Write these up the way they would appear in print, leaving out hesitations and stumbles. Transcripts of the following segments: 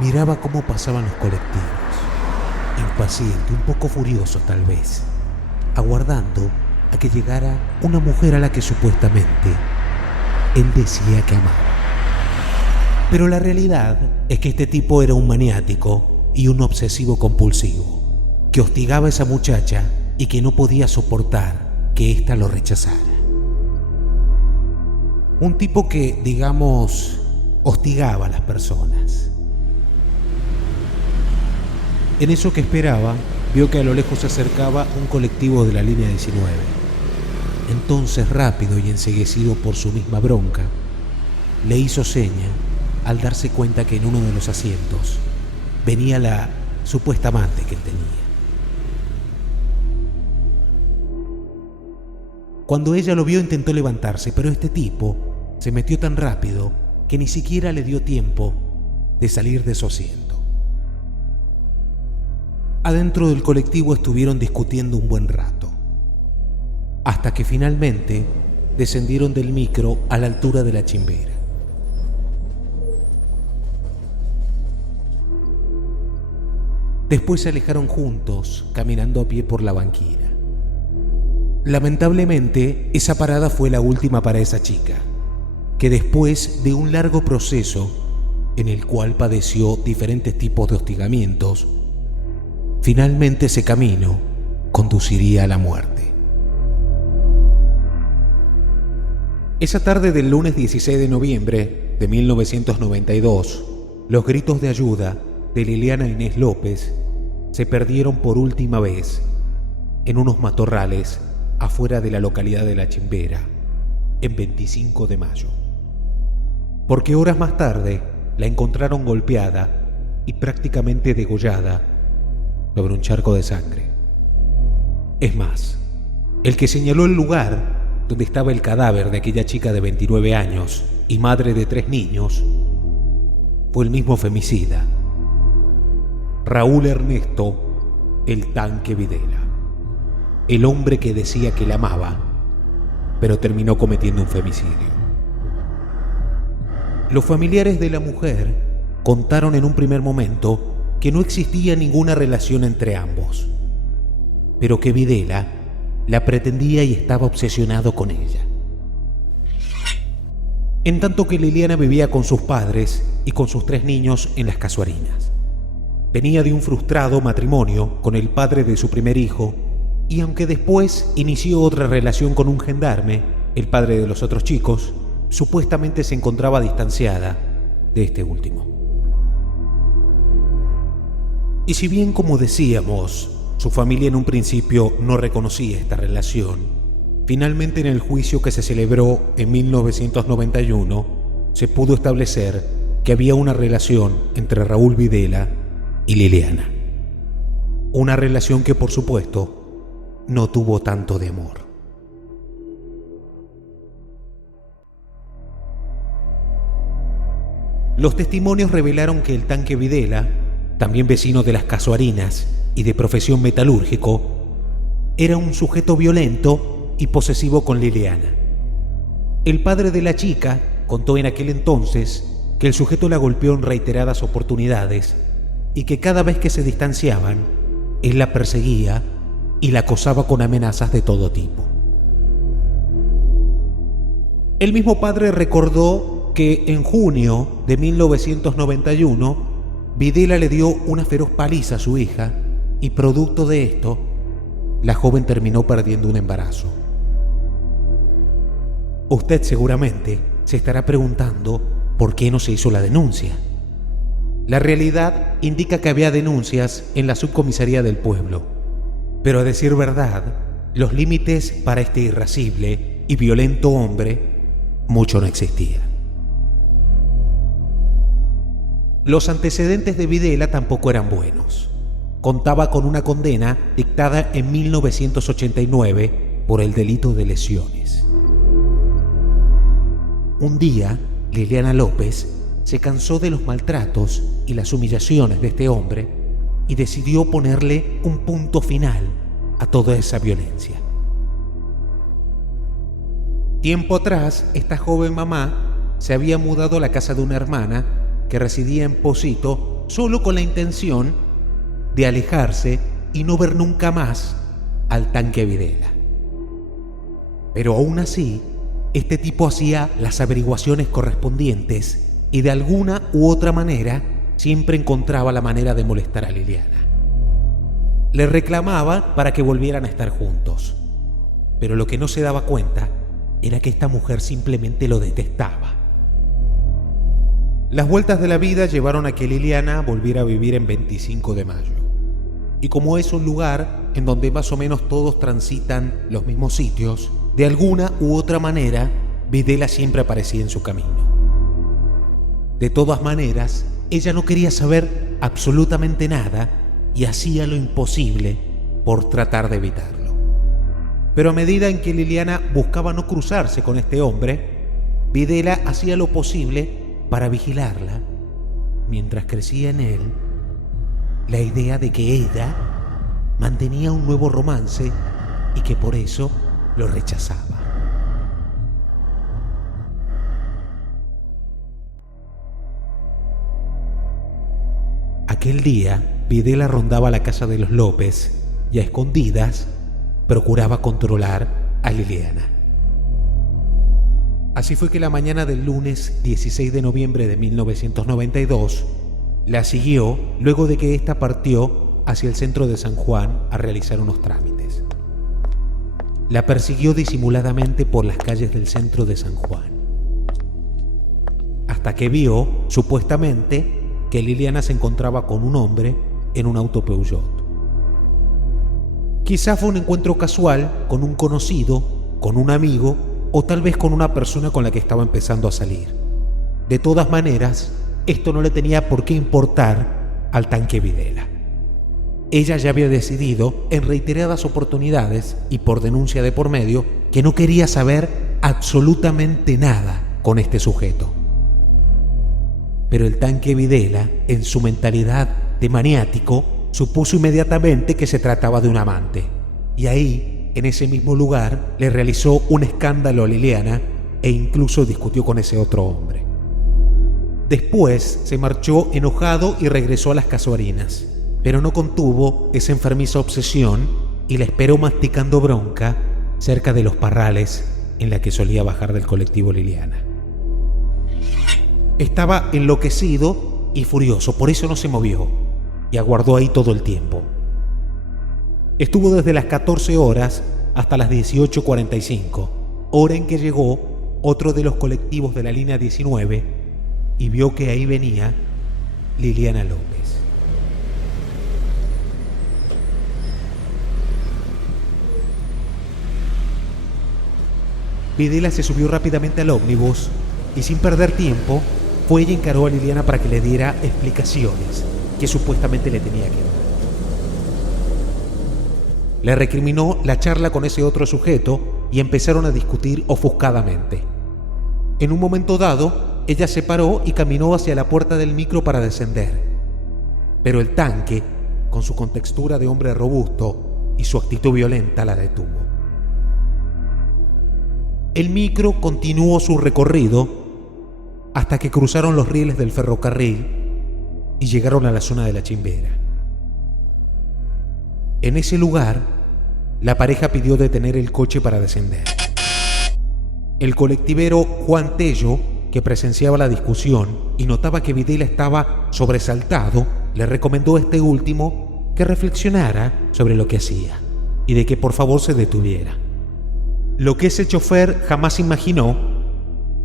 Miraba cómo pasaban los colectivos, impaciente, un poco furioso tal vez, aguardando a que llegara una mujer a la que supuestamente él decía que amaba. Pero la realidad es que este tipo era un maniático y un obsesivo compulsivo, que hostigaba a esa muchacha y que no podía soportar que ésta lo rechazara. Un tipo que, digamos, hostigaba a las personas. En eso que esperaba, vio que a lo lejos se acercaba un colectivo de la línea 19. Entonces, rápido y enceguecido por su misma bronca, le hizo seña al darse cuenta que en uno de los asientos venía la supuesta amante que él tenía. Cuando ella lo vio, intentó levantarse, pero este tipo se metió tan rápido que ni siquiera le dio tiempo de salir de su asiento. Adentro del colectivo estuvieron discutiendo un buen rato, hasta que finalmente descendieron del micro a la altura de la chimbera. Después se alejaron juntos, caminando a pie por la banquina. Lamentablemente, esa parada fue la última para esa chica, que después de un largo proceso en el cual padeció diferentes tipos de hostigamientos, finalmente ese camino conduciría a la muerte. Esa tarde del lunes 16 de noviembre de 1992, los gritos de ayuda de Liliana Inés López se perdieron por última vez en unos matorrales afuera de la localidad de La Chimbera, en 25 de mayo. Porque horas más tarde la encontraron golpeada y prácticamente degollada sobre un charco de sangre. Es más, el que señaló el lugar donde estaba el cadáver de aquella chica de 29 años y madre de 3 niños fue el mismo femicida, Raúl Ernesto "El Tanque" Videla, el hombre que decía que la amaba, pero terminó cometiendo un femicidio. Los familiares de la mujer contaron en un primer momento que no existía ninguna relación entre ambos, pero que Videla la pretendía y estaba obsesionado con ella. En tanto que Liliana vivía con sus padres y con sus 3 niños en Las Casuarinas. Venía de un frustrado matrimonio con el padre de su primer hijo, y aunque después inició otra relación con un gendarme, el padre de los otros chicos, supuestamente se encontraba distanciada de este último. Y si bien, como decíamos, su familia en un principio no reconocía esta relación, finalmente en el juicio que se celebró en 1991 se pudo establecer que había una relación entre Raúl Videla y Liliana. Una relación que, por supuesto, no tuvo tanto de amor. Los testimonios revelaron que el Tanque Videla, también vecino de Las Casuarinas y de profesión metalúrgico, era un sujeto violento y posesivo con Liliana. El padre de la chica contó en aquel entonces que el sujeto la golpeó en reiteradas oportunidades y que cada vez que se distanciaban, él la perseguía y la acosaba con amenazas de todo tipo. El mismo padre recordó que en junio de 1991, Videla le dio una feroz paliza a su hija y producto de esto, la joven terminó perdiendo un embarazo. Usted seguramente se estará preguntando por qué no se hizo la denuncia. La realidad indica que había denuncias en la subcomisaría del pueblo, pero a decir verdad, los límites para este irascible y violento hombre mucho no existían. Los antecedentes de Videla tampoco eran buenos. Contaba con una condena dictada en 1989 por el delito de lesiones. Un día, Liliana López se cansó de los maltratos y las humillaciones de este hombre y decidió ponerle un punto final a toda esa violencia. Tiempo atrás, esta joven mamá se había mudado a la casa de una hermana que residía en Pocito solo con la intención de alejarse y no ver nunca más al tanque Videla. Pero aún así, este tipo hacía las averiguaciones correspondientes y de alguna u otra manera siempre encontraba la manera de molestar a Liliana. Le reclamaba para que volvieran a estar juntos, pero lo que no se daba cuenta era que esta mujer simplemente lo detestaba. Las vueltas de la vida llevaron a que Liliana volviera a vivir en 25 de mayo. Y como es un lugar en donde más o menos todos transitan los mismos sitios, de alguna u otra manera, Videla siempre aparecía en su camino. De todas maneras, ella no quería saber absolutamente nada y hacía lo imposible por tratar de evitarlo. Pero a medida en que Liliana buscaba no cruzarse con este hombre, Videla hacía lo posible para vigilarla, mientras crecía en él la idea de que ella mantenía un nuevo romance y que por eso lo rechazaba. Aquel día, Videla rondaba la casa de los López y a escondidas procuraba controlar a Liliana. Así fue que la mañana del lunes 16 de noviembre de 1992 la siguió luego de que ésta partió hacia el centro de San Juan a realizar unos trámites. La persiguió disimuladamente por las calles del centro de San Juan, hasta que vio, supuestamente, que Liliana se encontraba con un hombre en un auto Peugeot. Quizá fue un encuentro casual con un conocido, con un amigo o tal vez con una persona con la que estaba empezando a salir. De todas maneras, esto no le tenía por qué importar al tanque Videla. Ella ya había decidido en reiteradas oportunidades y por denuncia de por medio que no quería saber absolutamente nada con este sujeto. Pero el tanque Videla, en su mentalidad de maniático, supuso inmediatamente que se trataba de un amante. Y ahí, en ese mismo lugar, le realizó un escándalo a Liliana e incluso discutió con ese otro hombre. Después se marchó enojado y regresó a las casuarinas, pero no contuvo esa enfermiza obsesión y la esperó masticando bronca cerca de los parrales en la que solía bajar del colectivo Liliana. Estaba enloquecido y furioso, por eso no se movió y aguardó ahí todo el tiempo. Estuvo desde las 14 horas hasta las 18:45, hora en que llegó otro de los colectivos de la línea 19 y vio que ahí venía Liliana López. Videla se subió rápidamente al ómnibus y sin perder tiempo fue y encaró a Liliana para que le diera explicaciones que supuestamente le tenía que dar. Le recriminó la charla con ese otro sujeto y empezaron a discutir ofuscadamente. En un momento dado, ella se paró y caminó hacia la puerta del micro para descender. Pero el tanque, con su contextura de hombre robusto y su actitud violenta, la detuvo. El micro continuó su recorrido hasta que cruzaron los rieles del ferrocarril y llegaron a la zona de la Chimbera. En ese lugar, la pareja pidió detener el coche para descender. El colectivero Juan Tello, que presenciaba la discusión y notaba que Videla estaba sobresaltado, le recomendó a este último que reflexionara sobre lo que hacía y de que por favor se detuviera. Lo que ese chofer jamás imaginó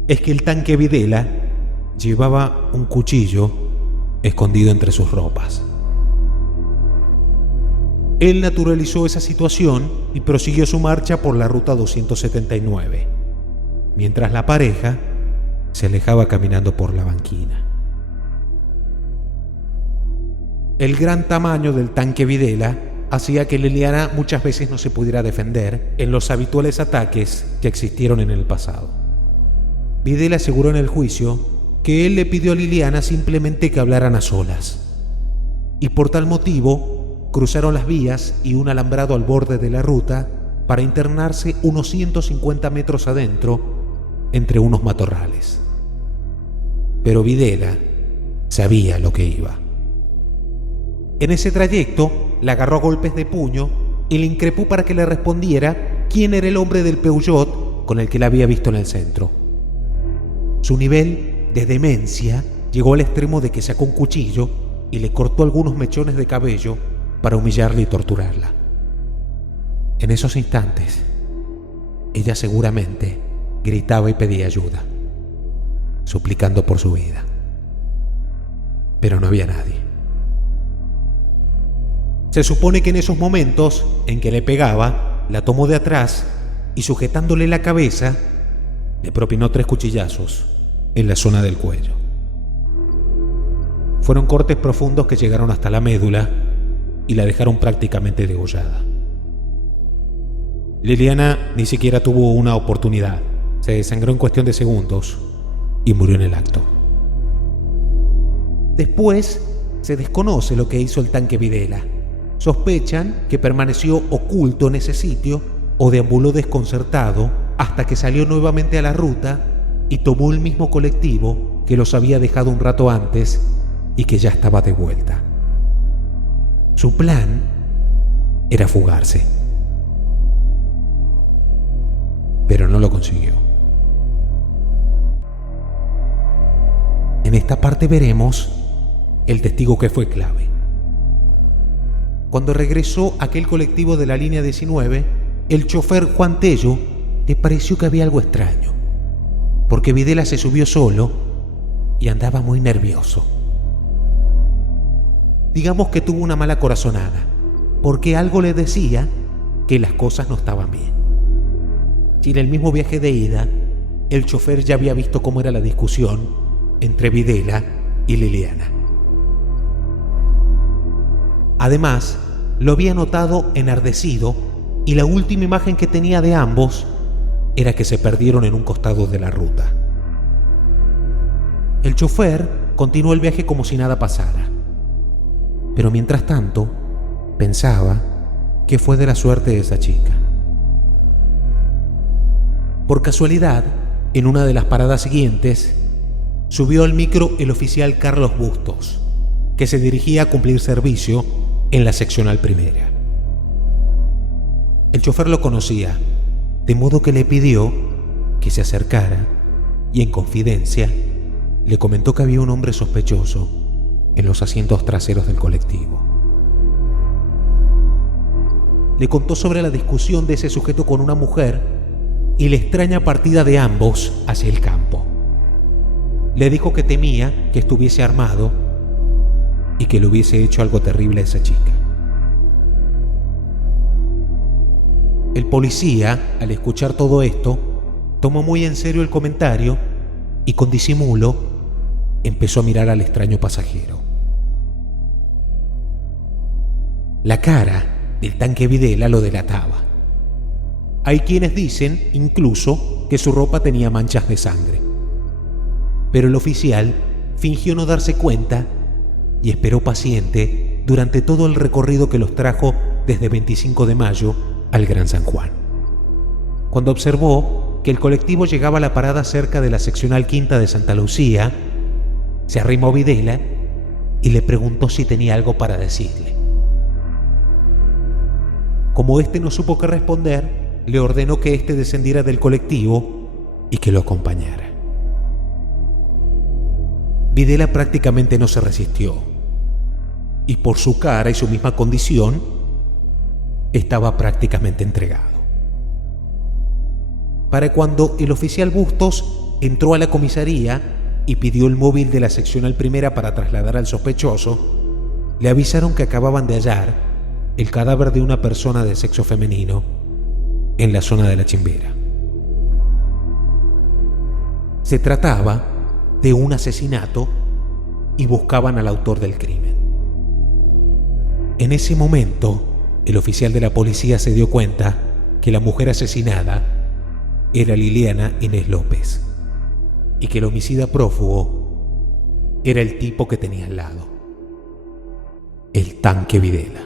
es que el tanque Videla llevaba un cuchillo escondido entre sus ropas. Él naturalizó esa situación y prosiguió su marcha por la ruta 279, mientras la pareja se alejaba caminando por la banquina. El gran tamaño del tanque Videla hacía que Liliana muchas veces no se pudiera defender en los habituales ataques que existieron en el pasado. Videla aseguró en el juicio que él le pidió a Liliana simplemente que hablaran a solas, y por tal motivo cruzaron las vías y un alambrado al borde de la ruta para internarse unos 150 metros adentro entre unos matorrales. Pero Videla sabía lo que iba. En ese trayecto, la agarró a golpes de puño y le increpó para que le respondiera quién era el hombre del Peugeot con el que la había visto en el centro. Su nivel de demencia llegó al extremo de que sacó un cuchillo y le cortó algunos mechones de cabello para humillarla y torturarla. En esos instantes, ella seguramente gritaba y pedía ayuda, suplicando por su vida. Pero no había nadie. Se supone que en esos momentos en que le pegaba, la tomó de atrás y, sujetándole la cabeza, le propinó 3 cuchillazos en la zona del cuello. Fueron cortes profundos que llegaron hasta la médula y la dejaron prácticamente degollada. Liliana ni siquiera tuvo una oportunidad. Se desangró en cuestión de segundos y murió en el acto. Después se desconoce lo que hizo el tanque Videla. Sospechan que permaneció oculto en ese sitio o deambuló desconcertado hasta que salió nuevamente a la ruta y tomó el mismo colectivo que los había dejado un rato antes y que ya estaba de vuelta. Su plan era fugarse, pero no lo consiguió. En esta parte veremos el testigo que fue clave. Cuando regresó aquel colectivo de la línea 19, el chofer Juan Tello le pareció que había algo extraño, porque Videla se subió solo y andaba muy nervioso. Digamos que tuvo una mala corazonada, porque algo le decía que las cosas no estaban bien. Si en el mismo viaje de ida, el chofer ya había visto cómo era la discusión entre Videla y Liliana. Además, lo había notado enardecido y la última imagen que tenía de ambos era que se perdieron en un costado de la ruta. El chofer continuó el viaje como si nada pasara, pero mientras tanto pensaba que fue de la suerte de esa chica. Por casualidad, en una de las paradas siguientes, subió al micro el oficial Carlos Bustos, que se dirigía a cumplir servicio en la seccional primera. El chofer lo conocía, de modo que le pidió que se acercara y, en confidencia, le comentó que había un hombre sospechoso en los asientos traseros del colectivo. Le contó sobre la discusión de ese sujeto con una mujer y la extraña partida de ambos hacia el campo. Le dijo que temía que estuviese armado y que le hubiese hecho algo terrible a esa chica. El policía, al escuchar todo esto, tomó muy en serio el comentario y, con disimulo, empezó a mirar al extraño pasajero. La cara del tanque Videla lo delataba. Hay quienes dicen, incluso, que su ropa tenía manchas de sangre. Pero el oficial fingió no darse cuenta y esperó paciente durante todo el recorrido que los trajo desde 25 de mayo al Gran San Juan. Cuando observó que el colectivo llegaba a la parada cerca de la seccional quinta de Santa Lucía, se arrimó a Videla y le preguntó si tenía algo para decirle. Como éste no supo qué responder, le ordenó que éste descendiera del colectivo y que lo acompañara. Videla prácticamente no se resistió, y por su cara y su misma condición, estaba prácticamente entregado. Para cuando el oficial Bustos entró a la comisaría y pidió el móvil de la seccional primera para trasladar al sospechoso, le avisaron que acababan de hallar el cadáver de una persona de sexo femenino en la zona de la Chimbera. Se trataba de un asesinato y buscaban al autor del crimen. En ese momento, el oficial de la policía se dio cuenta que la mujer asesinada era Liliana Inés López y que el homicida prófugo era el tipo que tenía al lado, el tanque Videla.